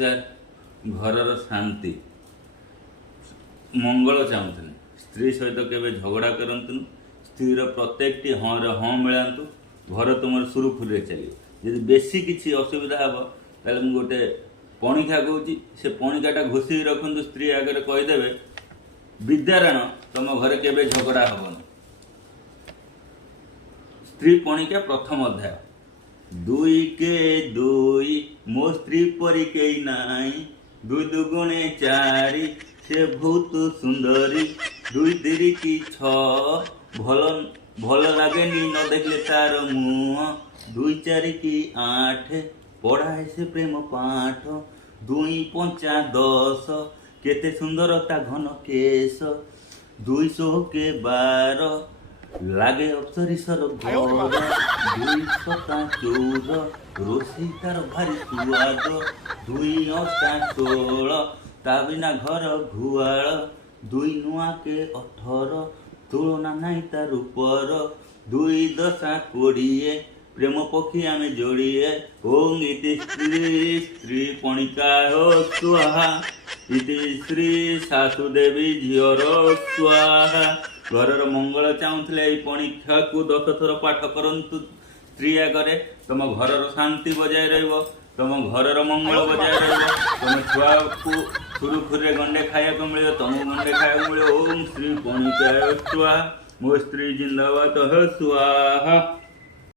नमस्कार। घरर शांति मंगल चाहूँ स्त्री सहित केवे झगड़ा करतु स्त्रीर प्रत्येकटी हाँ रे हाँ मिलांतु घर तुम सुरुखुरे चलिए। यदि बेसी किसी असुविधा हम ताले मुझे गोटे पणिका कहूँ से पणिकाटा घोषी रखु स्त्री आगे कहीदेवे विद्यारायण तुम घर केवे झगड़ा हेन। स्त्री पणिका प्रथम अध्याय। दुई के दुई मो स्त्री परी कई नाई दुई दुगुणे चारि से बहुत सुंदरी दुई तिरी की छ भल भल लागेनी न देखले तार मुह दुई चारि की आठ पढ़ाए से प्रेम पाठ दुई पंचा 10 केते सुंदरता घन केश 200 के 12 लागे अप्सरीसर घर 214 रोषी तार भारी सुआद 2 ता बिना घर घुआड़ 2 नुआ के 18 तुलना नहीं तार ऊपर 2 10 20 प्रेम पक्षी आमे जोड़िए ओं इति स्त्री स्त्री पणिका हो स्वाहा इति श्री सासुदेवी झीर स्वाहा। घरर मंगल चाहूले पणिका को 10 थर पाठ करंतु स्त्री आगे तुम घरर शांति बजाय रही तुम घरर मंगल बजाय रही तुम छुआ को सुरुखुरे गंडे खाया मिले तुम गंडे खाया मिले ओम श्री पणिका स्वाहा मो स्त्री जिंदाबाद स्वाहा।